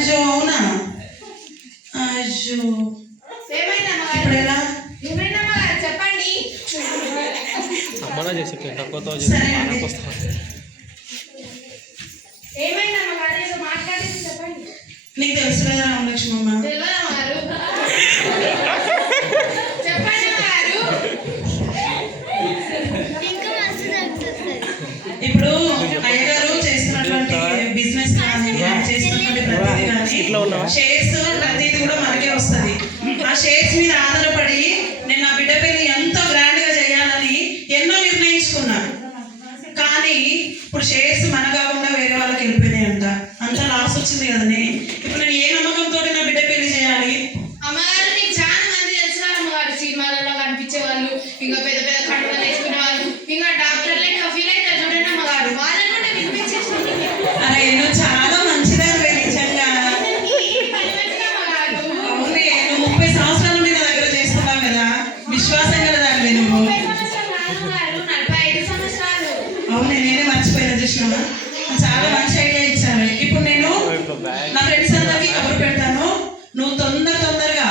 అయ్యో అవునా? అయ్యో ఇప్పుడు ఎలా? చెప్పండి. సరే అండి. నీకు తెలుసు కదా రామలక్ష్మమ్మ, ఇప్పుడు అయ్యగారు చేస్తున్నటువంటి బిజినెస్ కానీ చేస్తున్నటువంటి ప్రతిదీ కానీ షేర్స్ ప్రతిదీ కూడా మనకే వస్తుంది. ఆ షేర్స్ మీద ఆధారపడి నేను నా బిడ్డ పెళ్లి ఎంతో గ్రాండ్ గా చేయాలని ఎన్నో నిర్ణయించుకున్నాను. కానీ ఇప్పుడు షేర్స్ మన కాకుండా వేరే వాళ్ళకి వెళ్ళిపోయినాయంట. అంతా లాస్ వచ్చింది కదనే. ఇప్పుడు నేను ఏ నమ్మకంతో నా బిడ్డ పెళ్లి చేయాలి? అమ్మగారు నీకు చాలా మంది తెలిసిన అమ్మగారు సినిమాలలో కనిపించే వాళ్ళు, ఇంకా పెద్ద పెద్ద కండువలు వేసుకునే వాళ్ళు, ఇంకా డాక్టర్లే ఫీల్ అయితే చూడండి అమ్మగారు, వాళ్ళని కూడా వినిపించేసి. అరే నువ్వు చాలా మంచిదానివే నిజంగా. అవునే, నువ్వు 30 సంవత్సరాల నుండి నా దగ్గర చేస్తున్నావు కదా, విశ్వాసం కదా దానివే నువ్వు. 45 సంవత్సరాలు. అవునే, నేనే మర్చిపోయినా చూసినావా. చాలా మంచి ఐడియా ఇచ్చాను. ఇప్పుడు నేను నా ఫ్రెండ్స్ అందరికి కబురు పెడతాను. నువ్వు తొందరగా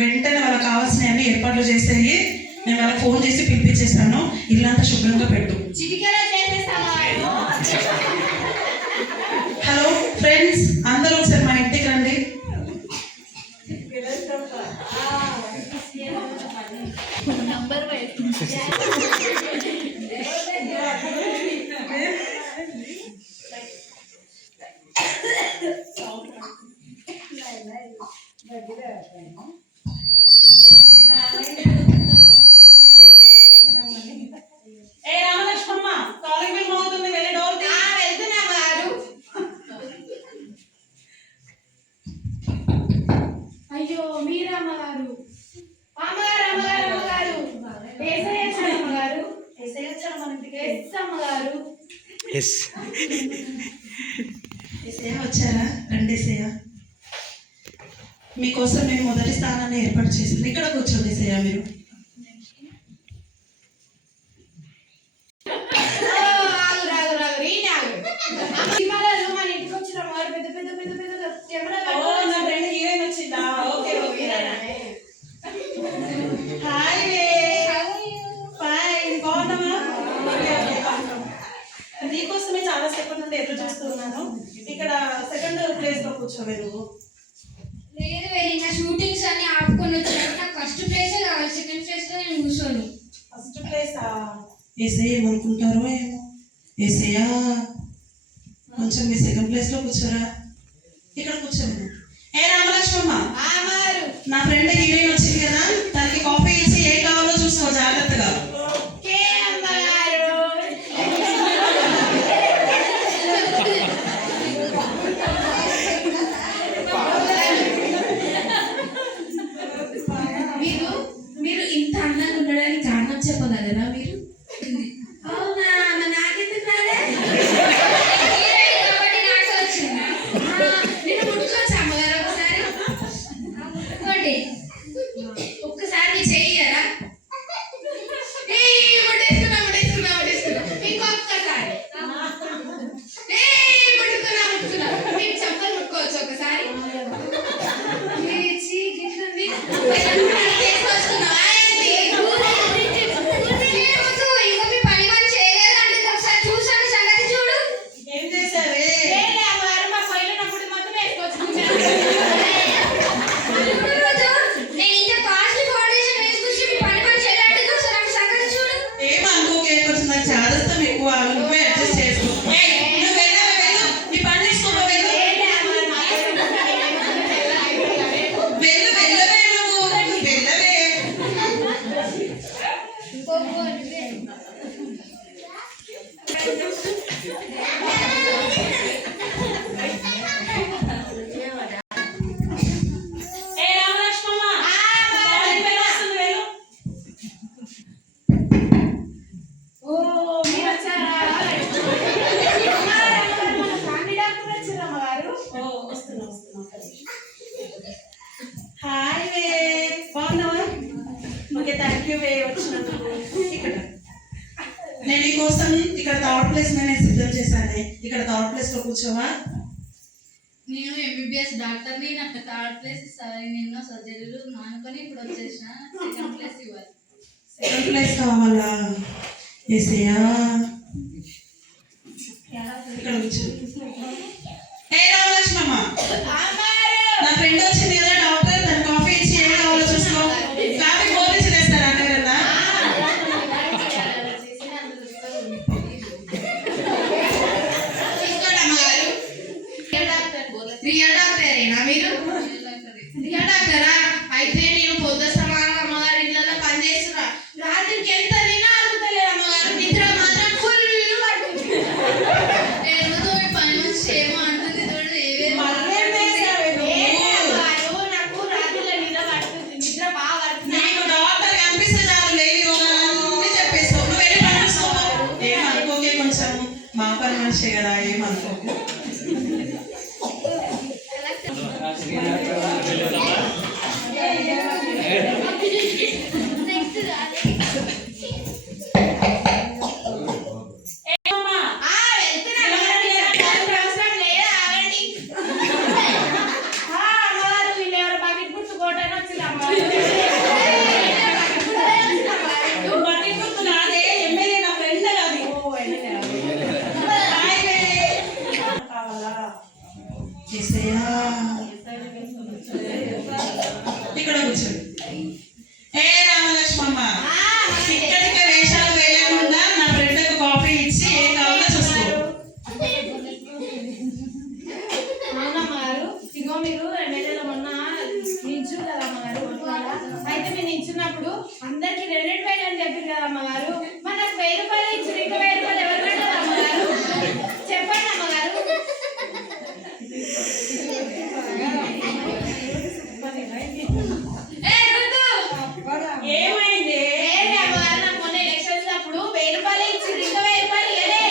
వెంటనే వాళ్ళకి కావాల్సినవన్నీ ఏర్పాట్లు చేసేయి. నేను వాళ్ళకి ఫోన్ చేసి పిలిపించేస్తాను. ఇల్లంతా శుభ్రంగా పెట్టు. హలో ఫ్రెండ్స్, అందరూ ఒకసారి మా ఇంటికి రండి. ఏ రామలక్ష్మమ్మ, కాలింగ్ బెల్ మోగుతుంది, వెళ్ళి డోర్ తీ. వెళ్తున్నా అమ్మగారు. అయ్యో మీరా అమ్మగారు? అమ్మగారు అమ్మగారు అమ్మగారు ఏసయ్య వచ్చాడు అమ్మగారు. ఏసయ్య వచ్చాడు మన ఇంటికి. ఎస్ అమ్మగారు. ఏసయ్య వచ్చారా? రండి ఏసయ్య. మీకోసం మేము మొదటి స్థానాన్ని ఏర్పాటు చేసింది. ఇక్కడ కూర్చోండి ఏసయ్య మీరు. నీకోసమే చాలా సేపటి నుండి ఎదురు చూస్తున్నాను. ఇక్కడ సెకండ్ ప్లేస్ లో కూర్చోవే నువ్వు. లేదు ఇంకా షూటింగ్స్ అన్ని ఆపుకొని వచ్చాను. నాకు ఫస్ట్ ప్లేస్ కావాలి, సెకండ్ ప్లేస్ లో నేను కూర్చోను. ఫస్ట్ ప్లేస్ ఏసయ్య ఏమనుకుంటారో ఏమో. ఏసయ్య కొంచెం మీ సెకండ్ ప్లేస్ లో కూర్చోరా. ఇక్కడ కూర్చోండి. ఏ రామలక్ష్మమ్మ, నా ఫ్రెండ్ హీరోయిన్ వచ్చింది కదా, తనకి కాఫీ ఇచ్చి ఏ కావాలో చూసుకో జాగ్రత్తగా. మీరు ఇంత అందంగా ఉండడానికి కారణం చెప్పగలరా మీరు? అవునా, నాకెందుకు రాలే? కాబట్టి నాకు వచ్చింది. నేను ముట్టుకోవచ్చు అమ్మగారు ఒకసారి? ఇంకోటి ఒక్కసారి మీ చెయ్యరా? ముట్టేసుకున్నా ఇంకొక్కసారి ముట్టుకున్నా. మీకు చెప్పలు ముట్టుకోవచ్చు ఒకసారి. నేను నీ కోసం ఇక్కడ థర్డ్ ప్లేస్ నేను సిద్ధం చేశాను. ఇక్కడ థర్డ్ ప్లేస్ లో కూర్చోవా. నేను ఎంబీబీఎస్ డాక్టర్ని, నాకు థర్డ్ ప్లేస్ ఎన్నో సర్జరీలు మానుకొని ఇప్పుడు వచ్చేసిన సెకండ్ ప్లేస్ ఇవ్వాలి. సెకండ్ ప్లేస్ కావాలా? ఏసయ్యా ఇక్కడ కూర్చో. ఏ రామలక్ష్మమ్మ, నా ఫ్రెండ్ వచ్చింది కదా డాక్టర్, తన కాఫీ ఇచ్చి ఏం కావాలో చూసుకో. కాఫీ పోలీసు వేస్తారా అన్నారన్నా? రియల్ డాక్టరేనా మీరు? రియల్ డాక్టరా? అయితే నేను పొద్దు సమానం అమ్మగారి ఇళ్ళలో పనిచేస్తున్నా. రాత్రికి ఎంత తిన్నా అరుగుతలేదు అమ్మగారు, నిద్ర మాత్రం ఫుల్ పడుతుంది. ఏమో పని మనిషి ఏమో అంటుంది చూడు. నాకు రాత్రిలో నిద్ర పడుతుంది, నిద్ర బాగా పడుతుంది. నీకు డాక్టర్ కనిపిస్తే చాలు లేని రోగాలన్నీ చెప్పేస్తావు. నువ్వు వెళ్ళి పని చూసుకో. ఏమనుకోకే, కొంచెం మా పని మనిషే కదా, ఏమనుకోకే. ఇక్కడ కూర్చోండి. ఏ రామలక్ష్మమ్మ, ఇక్కడికి వేషాలు వేయకుండా నా ఫ్రెండ్కి కాఫీ ఇచ్చి ఏం కావాలో చూసుకో. అవునమ్మగారు, ఇగో మీరు ఎమ్మెల్యేలో మొన్న నిల్చురు కదా అమ్మగారు ఓట్లలో. అయితే మీరు నిల్చున్నప్పుడు అందరికి 2,000 అని చెప్పారు కదా అమ్మగారు. మనకు 1,000 రూపాయలు ఇచ్చారు, ఇంకా 1,000 రూపాయలు ఎవరు కట్టారు అమ్మగారు? చెప్పండి అమ్మగారు. ఏమైంది? ఏంటి అమ్మగారు, నాకు మొన్న ఎలక్షన్స్ అప్పుడు 1,000 రూపాయలు ఇచ్చారు, ఇంకా 1,000 రూపాయలు ఇవ్వలే.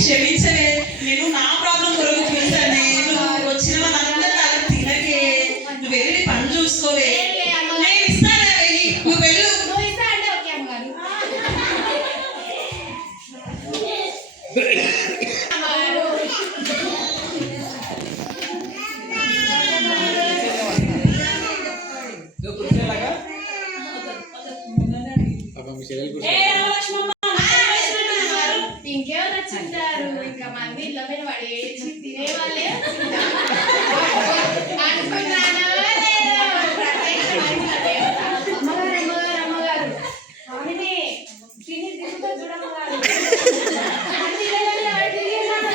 క్షమించవే, నేను నా ప్రాబ్లం కొరకు పిలిచానే. నువ్వు వచ్చిన వాళ్ళందరూ అలా తినకే. నువ్వు వెళ్ళి నీ పని చూసుకోవే. నేను ఇస్తాను, వెళ్ళి నువ్వు వెళ్ళు. నువ్వు ఇస్తా అంటే ఓకే అమ్మగారు. అమ్మగారు ఏ రామలక్ష్మమ్మ, ఇంకెవరు వచ్చింటారు? ఇంకా మంది ఇళ్ళ మీద పడేసి తినేవాళ్ళే అనుకున్నాను. అమ్మగారు అమ్మగారు అమ్మగారు ఆమెనే తిని తిరుగుతా చూడమ్మగారు. అన్ని ఇళ్ళ మీద పడి తిరిగేసాను.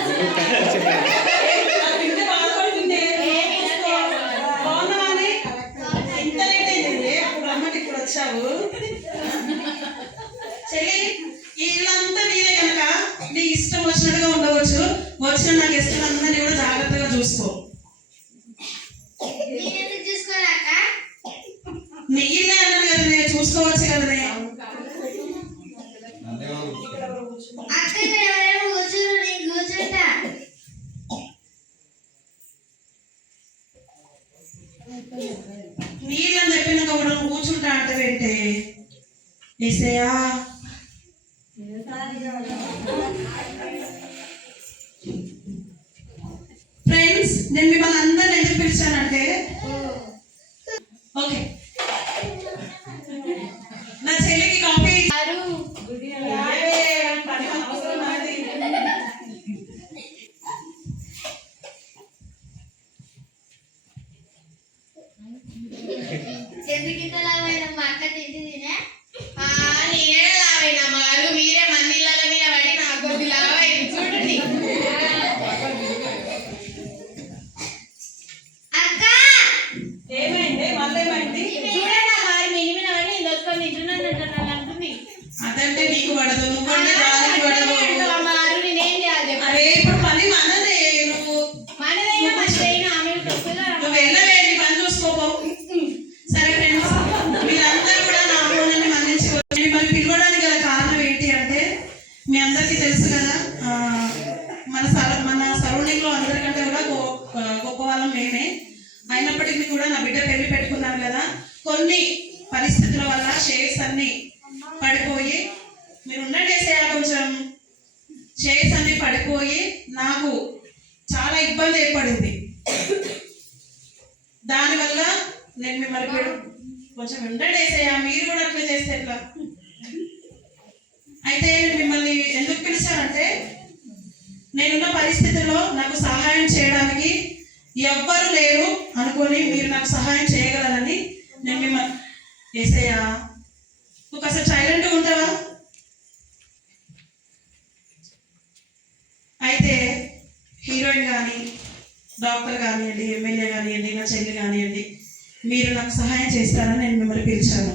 తింటే బాధపడుతుంటే బాగున్నావానే? ఎంత లేట్ అయింది అప్పుడు రమ్మని ఇప్పుడు వచ్చావు. చెల్లి, ఈ ఇల్లంతా నీదే కనుక నీ ఇష్టం వచ్చినట్టుగా ఉండవచ్చు. వచ్చిన నా గెస్టులందరినీ కూడా జాగ్రత్తగా చూసుకో. నేనెందుకు చూసుకోవాలక్క? నీ ఇల్లే అన్నాను కదా, నేను చూసుకోవచ్చు కదనే. అక్క ఇక్కడ ఎవరైనా కూర్చోరు, నేను కూర్చుంటా. నీళ్ళని చెప్పినాక కూడా కూర్చుంటా అంటావేంటే? ఏసయ్యా, ఫ్రెండ్స్, నేను మిమ్మల్ని అందరిని ఎందుకు పిలిచానంటే, ఓకే, నా చెల్లికి కాఫీ పని అవసరం నాది. ఎందుకు ఇంత లావైన మా అక్క తిండి తినే? నేనే లావైన అమ్మగారు, మీరే మంది ఇళ్ళ మీద పడి నాకు కొద్ది లావైంది చూడండి. అక్క ఏమైంది? మళ్ళీ ఏమైంది? చూడండి అమ్మగారు, మిని మీద పడి నేను దొరుకుని తింటున్నాను అంటుంది. అదంటే నీకు పడదు, నువ్వంటే దానికి పడదు. అమ్మగారు నేనేం చేయాలి చెప్పండి? అరే ఇప్పుడు పని మనదే. నువ్వు మనదైనా మంచిదైనా ఆమె వస్తుందా? నువ్వు వెళ్ళవే, నీ పని చూసుకోపో. సరే ఫ్రెండ్స్, మీరందరూ కూడా నా ఆహ్వానాన్ని మన్నించి మిమ్మల్ని పిలవడానికి గల కారణం ఏంటి అంటే, మీ అందరికీ తెలుసు కదా, మన సరౌండింగ్ లో అందరికంటే కూడా గొప్ప వాళ్ళం మేమే. అయినప్పటికీ కూడా నా బిడ్డ పెళ్లి పెట్టుకున్నాను కదా, కొన్ని పరిస్థితుల వల్ల షేర్స్ అన్ని పడిపోయి, మీరు ఉన్నట్టేసే కొంచెం షేర్స్ అన్ని పడిపోయి నాకు చాలా ఇబ్బంది ఏర్పడింది. దానివల్ల నేను మిమ్మల్ని కొంచెం ఉండండి ఏసయ్యా, మీరు కూడా అట్లా చేస్తే ఎట్లా? అయితే నేను మిమ్మల్ని ఎందుకు పిలిచానంటే, నేనున్న పరిస్థితుల్లో నాకు సహాయం చేయడానికి ఎవ్వరు లేరు అనుకొని మీరు నాకు సహాయం చేయగలరని నేను మిమ్మల్ని. ఏసయ్యా, నువ్వు కాస్త సైలెంట్గా ఉంటావా? అయితే హీరోయిన్ కానీ, డాక్టర్ కానివ్వండి, ఎమ్మెల్యే కానివ్వండి, నా చెల్లి కానివ్వండి, మీరు నాకు సహాయం చేస్తారని నేను మిమ్మల్ని పిలిచాను.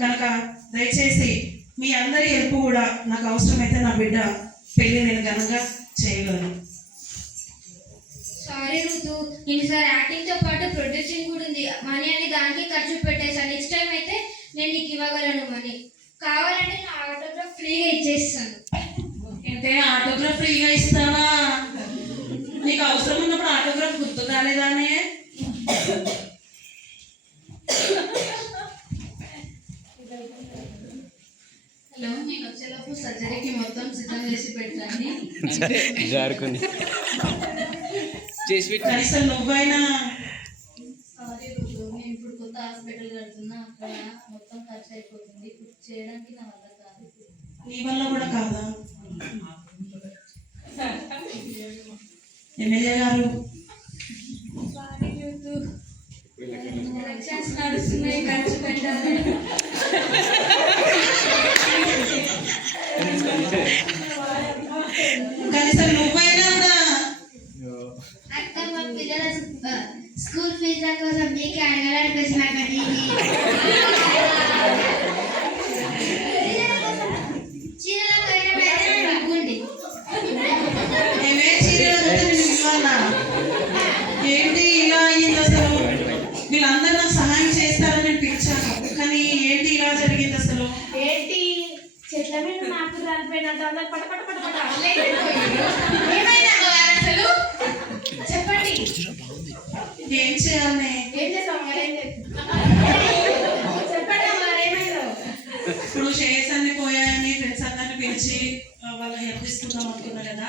కనుక దయచేసి మీ అందరి హెల్ప్ కూడా నాకు అవసరమైతే నా బిడ్డ పెళ్ళి నేను ఘనంగా చేయగలను. సారీ ఋతు, నేను సార్ యాక్టింగ్ తో పాటు ప్రొడ్యూసింగ్ కూడా ఉంది. మనీ అని దానికి ఖర్చు పెట్టేసాను. నెక్స్ట్ టైం అయితే నేను నీకు ఇవ్వగలను మనీ. కావాలంటే నా ఆటోగ్రాఫ్ ఫ్రీగా ఇచ్చేస్తాను. అంటే ఆటోగ్రాఫ్ ఫ్రీగా ఇస్తావా? నీకు అవసరం ఉన్నప్పుడు ఆటోగ్రాఫ్ గుర్తు కాలేదానే? హలో, నేను వచ్చేలోపు సర్జరీకి మొత్తం సిద్ధం చేసి పెట్టండి. కనీసం నువ్వైనా. సారీ ఋతు, నేను ఇప్పుడు కొత్త హాస్పిటల్ కడుతున్నా, అక్కడ మొత్తం ఖర్చు అయిపోతుంది. ఇప్పుడు చేయడానికి నా వల్ల కాదు. నీ వల్ల కూడా కాదా? ఎమ్మెల్యే గారు, ఎలక్షన్స్ నడుస్తున్నాయి, ఖర్చు పెట్టాలి. కనీసం నువ్వైనా కూడా. అక్క, మా పిల్లల స్కూల్ ఫీజుల కోసం నీకు అడగడానికి వచ్చినా కానీ ఏమే చీరలు అడిగితే నేను ఇవ్వాలా? ఏంటి ఇలా అయ్యింది అసలు? వీళ్ళందరూ నాకు సహాయం చేస్తారని నేను పిలిచాను, కానీ ఏంటి ఇలా జరిగింది అసలు? ఏంటి చెట్ల మీద నాకు రాలిపోయినంత అందరు పట పట పట పట అల్లేకపోయారు. ఏమైంది అమ్మగారు అసలు? చెప్పండి. ఏం చేయాలి? ఏం చేస్తాం మరి? ఏం చేస్తాం? చెప్పండి అమ్మగారు, ఏమైందో? ఇప్పుడు షేర్స్ అన్ని పోయాయని ఫ్రెండ్స్ అందరిని పిలిచి వాళ్ళ హెల్ప్ తీసుకుందాం అనుకున్నా కదా.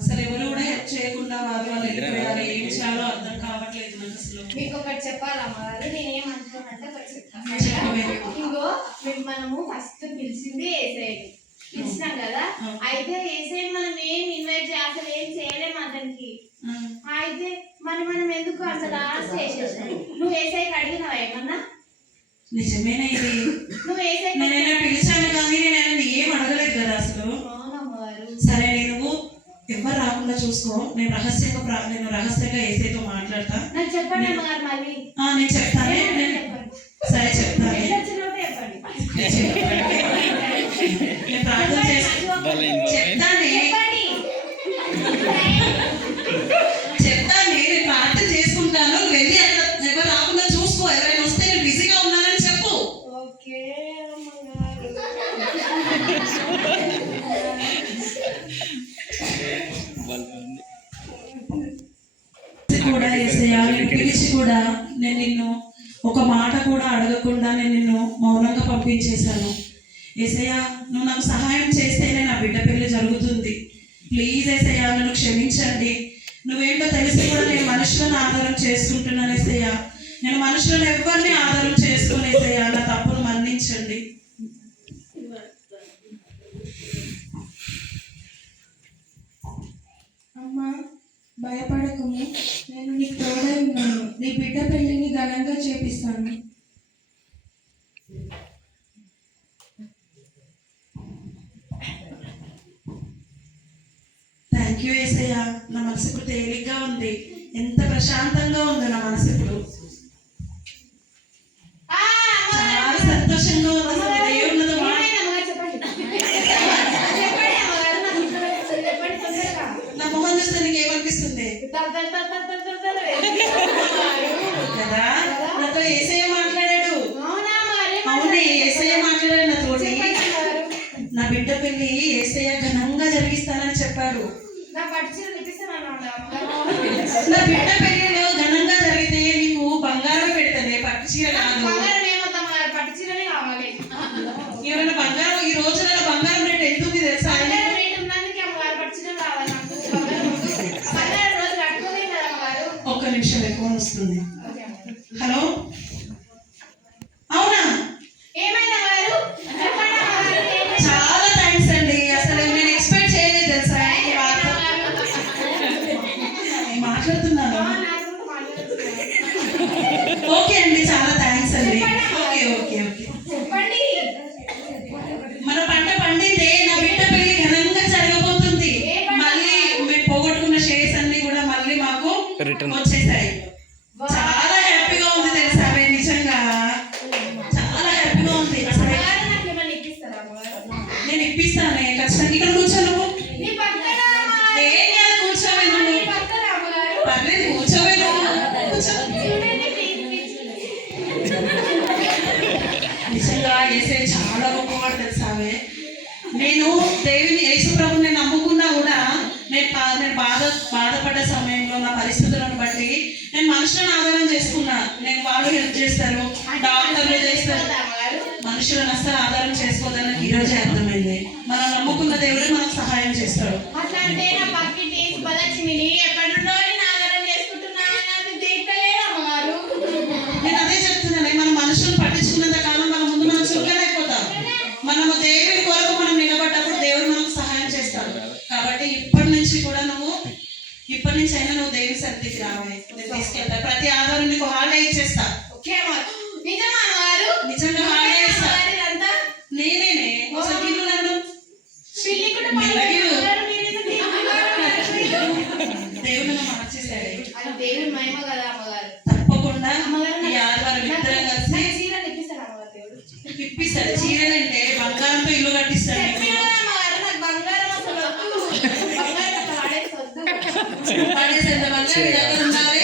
అసలు ఎవరు కూడా హెల్ప్ చేయకుండా వాళ్ళు వెళ్ళిపోయారు. ఏం చేయాలో అర్థం కావట్లేదు నాకు అసలు. మీకు ఒకటి చెప్పాలి అమ్మగారు, నేనేమనుకున్నానంటే ఒకటి చెప్తాను. చెప్పవే. ఇంకో మనము ఫస్ట్ పిలిచింది ఏసైని పిలిచినాం కదా. అయితే ఏసై మనం ఏం ఇన్వైట్ అసలు ఏం చేయలేము అతనికి. అయితే మనం ఎందుకు అంత లాస్ట్ చేసేసాం? నువ్వు ఏసైకి అడిగినావా ఏమన్నా? నిజమేనా ఇది? నువ్వు ఏసైకి నేనైనా పిలిచాను కానీ నేను ఆయన ఏం అడగలేదు కదా అసలు. సరే, నేను ఎవరు రాకుండా చూసుకో. నేను రహస్యంగా ఏసైతో మాట్లాడతా. నాకు చెప్పండి అమ్మగారు మళ్ళీ. నేను చెప్తానే. సరే చెప్తానే. చెప్పండి. నేను ప్రార్థన చెప్తానే. నేను ప్రార్థన చేసుకుంటాను. నువ్వు వెళ్ళి అక్కడ ఎవరు రాకుండా చూసుకో. ఎవరైనా వస్తే నేను బిజీగా ఉన్నానని చెప్పు. ఓకే అమ్మగారు. కూడా యేసయ్యా, నేను పిలిచి కూడా నేను నిన్ను ఒక మాట కూడా అడగకుండా నేను నిన్ను మౌనంగా పంపించేశాను. యేసయ్యా, నువ్వు నాకు సహాయం చేస్తేనే నా బిడ్డ పెళ్లి జరుగుతుంది. ప్లీజ్ యేసయ్యా, నన్ను క్షమించండి. నువ్వేంటో తెలిసి కూడా నేను మనుషులను ఆధారం చేసుకుంటున్నాను యేసయ్యా. నేను మనుషులను ఎవరిని ఆధారం చేసుకోను యేసయ్యా. నా తప్పును మన్నించండి. అమ్మా, భయపడకము, నేను నీకు తోడై ఉన్నాను. నీ బిడ్డ పెళ్లిని ఘనంగా చేపిస్తాను. థ్యాంక్ యూ యేసయ్యా. నా మనసు ఇప్పుడు తేలిగ్గా ఉంది. ఎంత ప్రశాంతంగా ఉందో నా మనసు ఇప్పుడు. చాలా సంతోషంగా ఉంది అసలు. దేవుళ్ళతో నా మొహం చూస్తే నీకు ఏమనిపిస్తుంది కదా? నాతో యేసయ్య మాట్లాడాడు. అవునే, యేసయ్య మాట్లాడాడు నాతోటి. నా బిడ్డ పెళ్లి యేసయ్య ఘనంగా జరిగిస్తానని చెప్పాడు. నా బిడ్డ పెళ్లిలో ఘనంగా జరిగితే నీకు బంగారం పెడతానే, పట్టు చీర కాదు. ఏమైనా బంగారం ఈ రోజులలో బంగారం రేట్ ఎంత ఉంది తెలుసా? బంగారం రేట్ ఉన్నందుకే అమ్మగారు పట్టు చీర కావాలి నాకు. బంగారం ఒక్క నిమిషం ఫోన్ వస్తుంది. హలో, అవునా? ఏమైంది అమ్మగారు? చెప్పండి అమ్మగారు, ఏమైంది? చాలా థ్యాంక్స్ అండి. అసలు నేను ఎక్స్పెక్ట్ చేయలేదు తెలుసా ఈ వార్త. నేను మాట్లాడుతున్నాను. నాకు కూడా మాట్లాడుతున్నారు. ఓకే అండి, చాలా థ్యాంక్స్ అండి. Okay okay okay. చెప్పండి. మన పంట పండిందే. నా బిడ్డ పెళ్లి ఘనంగా జరగబోతుంది. మళ్ళీ మేము పోగొట్టుకున్న షేర్స్ అన్ని కూడా మళ్ళీ మాకు వచ్చేసాయి. చాలా హ్యాపీగా ఉంది తెలుసా, నిజంగా చాలా హ్యాపీగా ఉంది. అసలు అమ్మగారు నాకు ఏమైనా ఇప్పిస్తారా అమ్మగారు? నేను ఇప్పిస్తానే ఖచ్చితంగా. ఇక్కడ కూర్చో నువ్వు. నీ పక్కన అమ్మగారు. ఏం కాదు, కూర్చోవే నీ నువ్వు. పక్కన అమ్మగారు. పర్లేదు, కూర్చోవే నువ్వు. కూర్చో. చూడండి, ప్లీజ్. నిజంగా ఏసే చాలా గొప్పవాడు తెలుసావే. నేను దేవుని యేసు ప్రభుని నమ్ముకున్నా కూడా నేను బాధపడ్డ సమయంలో నా పరిస్థితులను బట్టి నేను మనుషులను ఆధారం చేసుకున్నా. నేను వాళ్ళు హెల్ప్ చేస్తారు, డాక్టర్లు చేస్తారు, అమ్మగారు. మనుషులను అస్సలు ఆధారం చేసుకోదని నాకు ఈరోజే అర్థమైంది. మనం నమ్ముకున్న దేవుడే మనకు సహాయం చేస్తాడు. అట్లా అంటే నా పక్కింటి సుబ్బలక్ష్మిని ఎక్కడున్నో నేను ఆధారం చేసుకుంటున్నాను, అది దేక్కలేదు అమ్మగారు. నేను అదే చెప్తున్నానే, మనం మనుషులను పట్టించుకున్నంత కాలం మన ముందు మనం చుక్కలైపోతాం. మనము దేవుని కొరకు మనం నిలబడ్డప్పుడు దేవుడు మనకు సహాయం చేస్తాడు. కాబట్టి ఇప్పటి నుంచి అయినా నువ్వు దేవుని సన్నిధికి రావే. నేను తీసుకెళ్తా. ప్రతి ఆధారం నీకు హాలిడే ఇచ్చేస్తా. ఓకే అమ్మగారు. నిజమా అమ్మగారు? నిజంగా హాలిడే ఇస్తా. అమ్మగారు ఇదంతా? నేనేనే ఒకసారి గిల్లు నన్ను. పిల్లి కూడా మెల్లగిల్లు. అమ్మగారు, మీరేదో తీసుకున్నారు. దేవుడు నన్ను మార్చేశాడే. అది దేవుని మహిమ కదా అమ్మగారు. తప్పకుండా అమ్మగారు ఈ ఆదివారం ఇద్దరం కలిసి నాకు చీరలు ఇప్పిస్తారా అమ్మగారు దేవుడు? ఇప్పిస్తాడు. చీరలంటే బంగారంతో ఇల్లు కట్టిస్తాడు. చెప్పినా కదా అమ్మగారు, నాకు బంగారం అసలు వద్దు. బంగారం అట్లా వాడేసి వద్దు. పడేసేంత బంగారం నీ దగ్గర ఉండాలి.